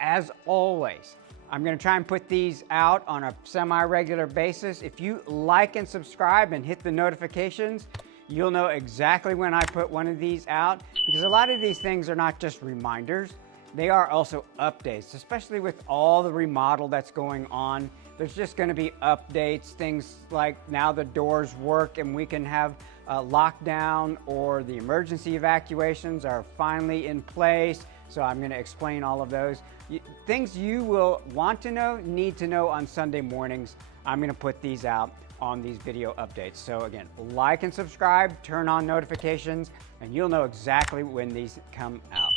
As always, I'm going to try and put these out on a semi-regular basis. If you like and subscribe and hit the notifications, you'll know exactly when I put one of these out, because a lot of these things are not just reminders, they are also updates, especially with all the remodel that's going on. There's just going to be updates, things like now the doors work and we can have lockdown, or the emergency evacuations are finally in place. So I'm going to explain all of those. Things you will want to know, need to know on Sunday mornings. I'm going to put these out on these video updates. So again, like and subscribe, turn on notifications, and you'll know exactly when these come out.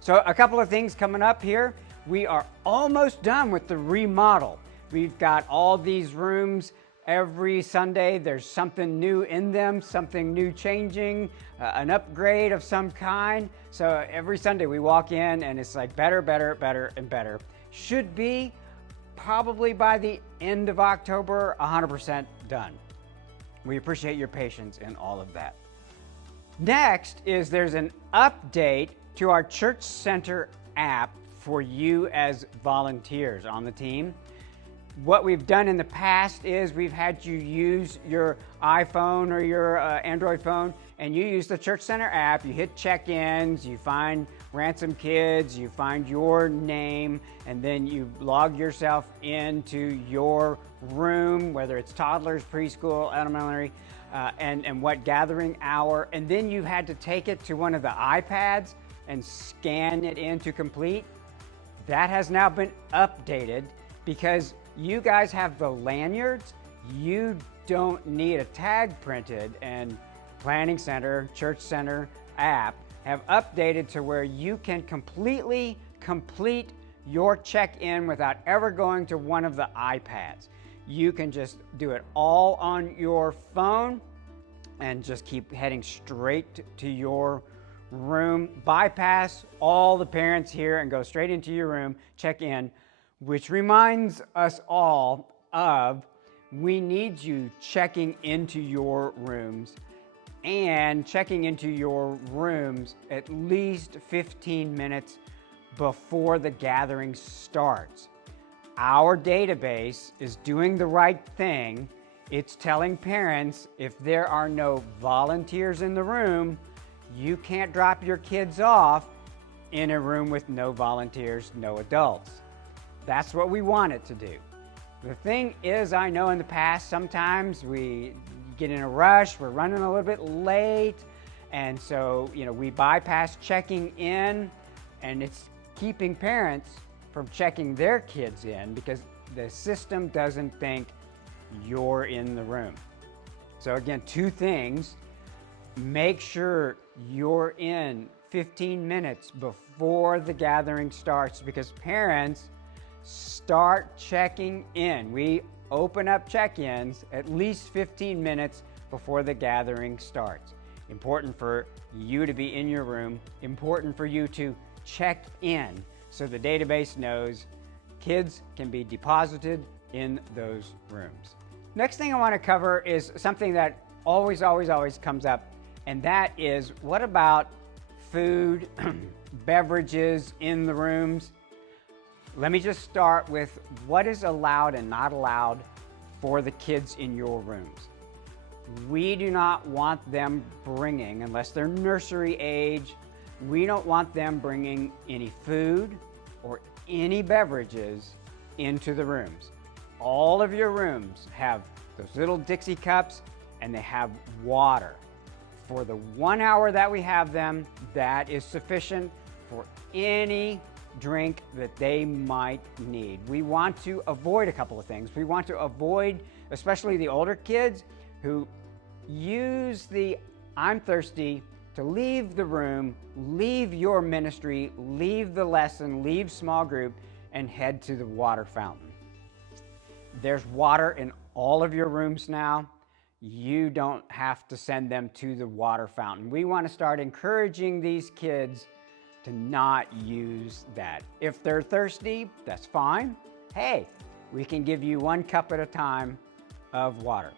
So a couple of things coming up here. We are almost done with the remodel. We've got all these rooms. Every Sunday there's something new in them, something new changing, an upgrade of some kind. So every Sunday we walk in and it's like better, better, better, and better. Should be probably by the end of October, 100% done. We appreciate your patience in all of that. Next is there's an update to our Church Center app for you as volunteers on the team. What we've done in the past is we've had you use your iPhone or your Android phone, and you use the Church Center app. You hit check-ins, you find Ransom Kids, you find your name, and then you log yourself into your room, whether it's toddlers, preschool, elementary, and what gathering hour. And then you had to take it to one of the iPads and scan it in to complete. That has now been updated because you guys have the lanyards. You don't need a tag printed, and Planning Center, Church Center app have updated to where you can completely complete your check-in without ever going to one of the iPads. You can just do it all on your phone and just keep heading straight to your room, bypass all the parents here and go straight into your room, check in, which reminds us all of we need you checking into your rooms and checking into your rooms at least 15 minutes before the gathering starts. Our database is doing the right thing. It's telling parents if there are no volunteers in the room, you can't drop your kids off in a room with no volunteers, no adults. That's what we want it to do. The thing is, I know in the past, sometimes we get in a rush, we're running a little bit late, and so, we bypass checking in, and it's keeping parents from checking their kids in because the system doesn't think you're in the room. So again, two things. Make sure you're in 15 minutes before the gathering starts, because parents start checking in. We open up check-ins at least 15 minutes before the gathering starts. Important for you to be in your room, important for you to check in so the database knows kids can be deposited in those rooms. Next thing I want to cover is something that always comes up, and that is, what about food, beverages in the rooms? Let me just start with what is allowed and not allowed for the kids in your rooms. We do not want them bringing, unless they're nursery age, we don't want them bringing any food or any beverages into the rooms. All of your rooms have those little Dixie cups, and they have water. For the 1 hour that we have them, that is sufficient for any drink that they might need. We want to avoid a couple of things. We want to avoid, especially the older kids who use the "I'm thirsty" to leave the room, leave your ministry, leave the lesson, leave small group, and head to the water fountain. There's water in all of your rooms now. You don't have to send them to the water fountain. We want to start encouraging these kids to not use that. If they're thirsty, that's fine. Hey, we can give you 1 cup at a time of water.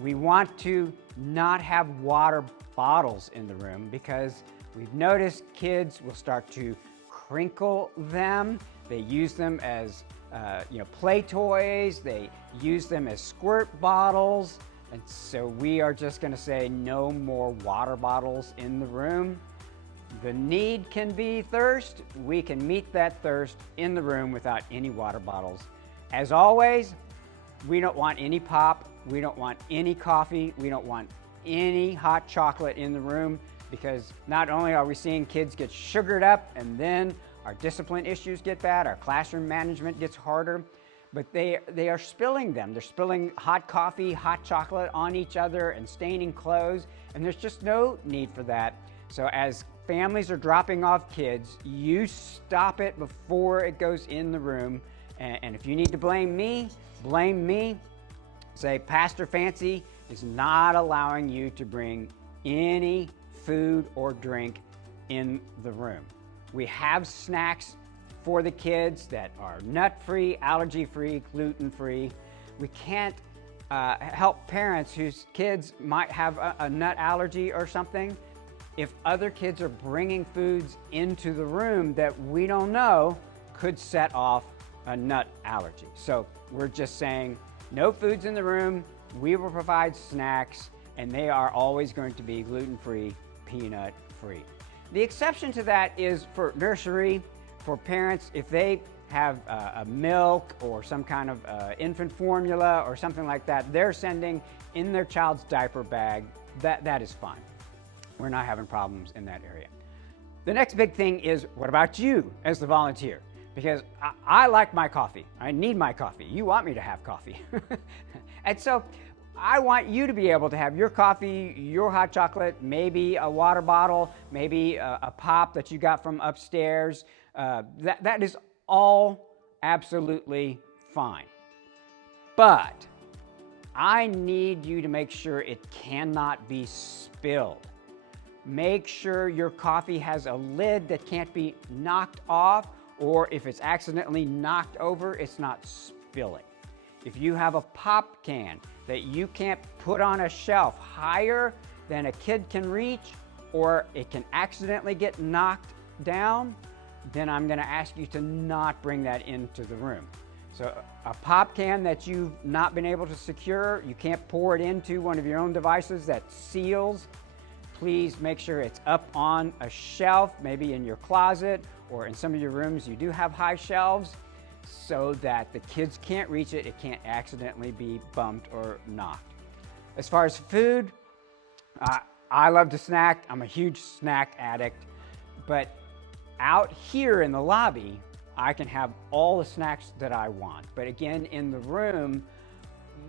We want to not have water bottles in the room because we've noticed kids will start to sprinkle them. They use them as play toys. They use them as squirt bottles. And so we are just going to say no more water bottles in the room. The need can be thirst. We can meet that thirst in the room without any water bottles. As always, we don't want any pop. We don't want any coffee. We don't want any hot chocolate in the room, because not only are we seeing kids get sugared up and then our discipline issues get bad, our classroom management gets harder, but they are spilling them. They're spilling hot coffee, hot chocolate on each other and staining clothes, and there's just no need for that. So as families are dropping off kids, you stop it before it goes in the room. And if you need to blame me, blame me. Say, Pastor Fancy is not allowing you to bring any food or drink in the room. We have snacks for the kids that are nut-free, allergy-free, gluten-free. We can't help parents whose kids might have a nut allergy or something. If other kids are bringing foods into the room that we don't know, could set off a nut allergy. So we're just saying no foods in the room. We will provide snacks, and they are always going to be gluten-free, peanut-free. The exception to that is for nursery, for parents, if they have a milk or some kind of infant formula or something like that, they're sending in their child's diaper bag, that is fine. We're not having problems in that area. The next big thing is, what about you as the volunteer? Because I like my coffee. I need my coffee. You want me to have coffee. And so I want you to be able to have your coffee, your hot chocolate, maybe a water bottle, maybe a pop that you got from upstairs. That is all absolutely fine. But I need you to make sure it cannot be spilled. Make sure your coffee has a lid that can't be knocked off, or if it's accidentally knocked over, it's not spilling. If you have a pop can that you can't put on a shelf higher than a kid can reach, or it can accidentally get knocked down, then I'm going to ask you to not bring that into the room. So a pop can that you've not been able to secure, you can't pour it into one of your own devices that seals. Please make sure it's up on a shelf, maybe in your closet, or in some of your rooms you do have high shelves, so that the kids can't reach it. It can't accidentally be bumped or knocked. As far as food, I love to snack. I'm a huge snack addict. But out here in the lobby, I can have all the snacks that I want. But again, in the room,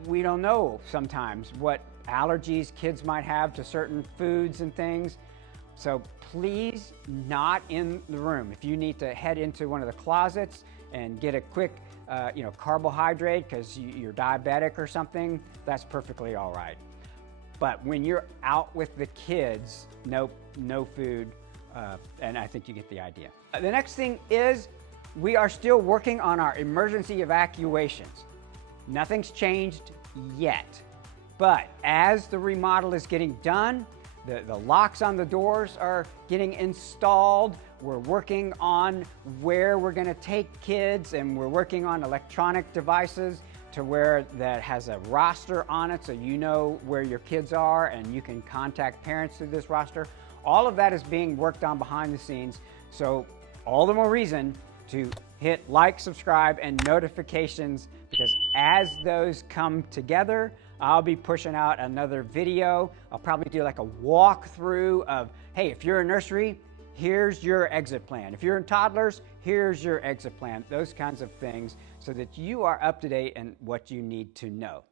we don't know sometimes what allergies kids might have to certain foods and things. So please, not in the room. If you need to head into one of the closets and get a quick carbohydrate because you're diabetic or something, that's perfectly all right. But when you're out with the kids, no food, and I think you get the idea. The next thing is, we are still working on our emergency evacuations. Nothing's changed yet. But as the remodel is getting done, the locks on the doors are getting installed. We're working on where we're going to take kids, and we're working on electronic devices to where that has a roster on it, so you know where your kids are and you can contact parents through this roster. All of that is being worked on behind the scenes, so all the more reason to hit like, subscribe, and notifications, because as those come together, I'll be pushing out another video. I'll probably do like a walkthrough of, hey, if you're a nursery, here's your exit plan. If you're in toddlers, here's your exit plan. Those kinds of things, so that you are up to date in what you need to know.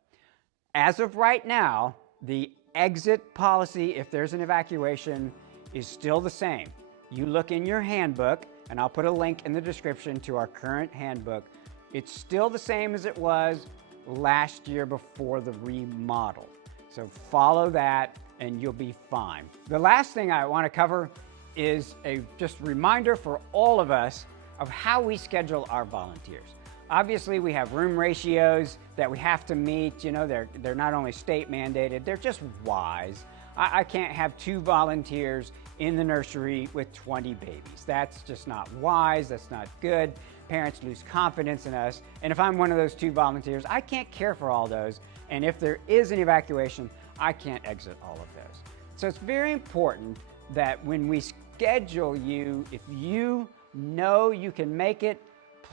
As of right now, the exit policy, if there's an evacuation, is still the same. You look in your handbook, and I'll put a link in the description to our current handbook. It's still the same as it was last year before the remodel. So follow that and you'll be fine. The last thing I want to cover is a just reminder for all of us of how we schedule our volunteers. Obviously, we have room ratios that we have to meet. You know, they're not only state mandated, they're just wise. I can't have 2 volunteers in the nursery with 20 babies. That's just not wise, that's not good. Parents lose confidence in us. And if I'm one of those 2 volunteers, I can't care for all those. And if there is an evacuation, I can't exit all of those. So it's very important that when we schedule you, if you know you can make it,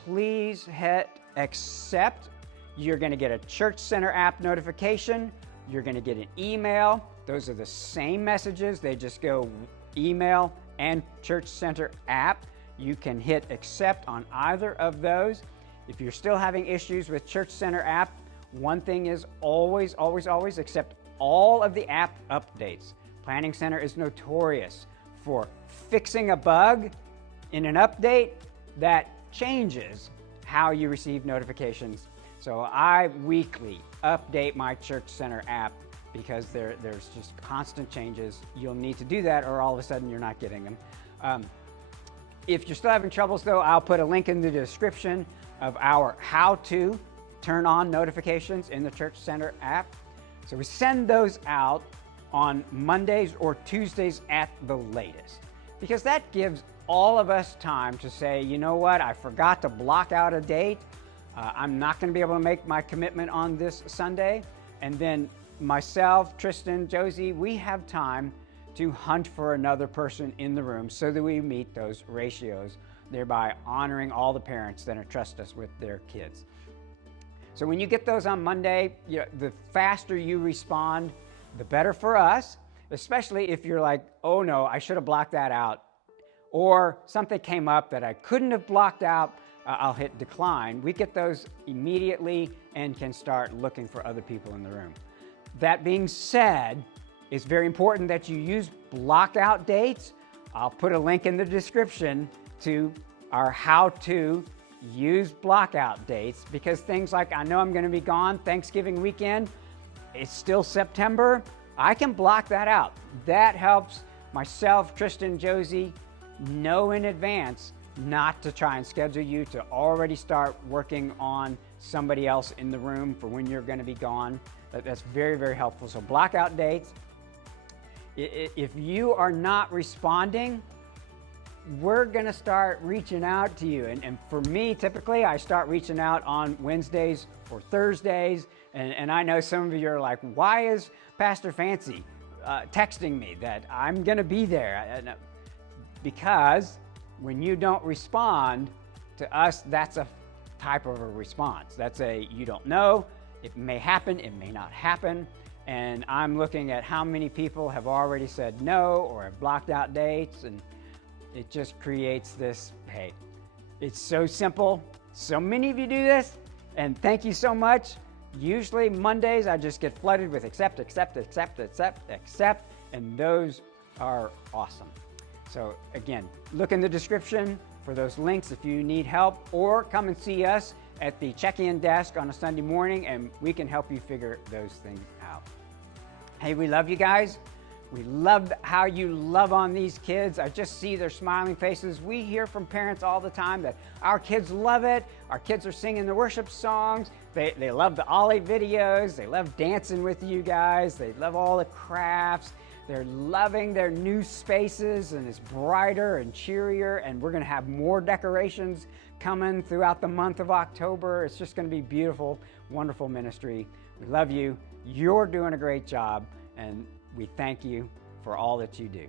please hit accept. You're going to get a Church Center app notification. You're going to get an email. Those are the same messages. They just go email and Church Center app. You can hit accept on either of those. If you're still having issues with Church Center app, one thing is always, always, always accept all of the app updates. Planning Center is notorious for fixing a bug in an update that changes how you receive notifications. So I weekly update my Church Center app because there's just constant changes. You'll need to do that or all of a sudden you're not getting them. If you're still having troubles though, I'll put a link in the description of our how to turn on notifications in the Church Center app. So we send those out on Mondays or Tuesdays at the latest, because that gives all of us time to say, you know what, I forgot to block out a date. I'm not going to be able to make my commitment on this Sunday. And then myself, Tristan, Josie, we have time to hunt for another person in the room so that we meet those ratios, thereby honoring all the parents that entrust us with their kids. So when you get those on Monday, the faster you respond, the better for us, especially if you're like, oh no, I should have blocked that out. Or something came up that I couldn't have blocked out, I'll hit decline. We get those immediately and can start looking for other people in the room. That being said, it's very important that you use block out dates. I'll put a link in the description to our how to use block out dates, because things like, I know I'm going to be gone Thanksgiving weekend, it's still September, I can block that out. That helps myself, Tristan, Josie know in advance not to try and schedule you to already start working on somebody else in the room for when you're going to be gone. That's very, very helpful. So block out dates. If you are not responding, we're going to start reaching out to you. And for me, typically, I start reaching out on Wednesdays or Thursdays. And I know some of you are like, why is Pastor Fancy texting me that I'm going to be there? Because when you don't respond to us, that's a type of a response. That's a, you don't know, it may happen, it may not happen. And I'm looking at how many people have already said no or have blocked out dates, and it just creates this, hey, it's so simple. So many of you do this, and thank you so much. Usually Mondays, I just get flooded with accept, accept, accept, accept, accept, and those are awesome. So again, look in the description for those links if you need help, or come and see us at the check-in desk on a Sunday morning and we can help you figure those things out. Hey, we love you guys. We love how you love on these kids. I just see their smiling faces. We hear from parents all the time that our kids love it. Our kids are singing the worship songs. They love the Ollie videos. They love dancing with you guys. They love all the crafts. They're loving their new spaces, and it's brighter and cheerier, and we're going to have more decorations coming throughout the month of October. It's just going to be beautiful, wonderful ministry. We love you. You're doing a great job, and we thank you for all that you do.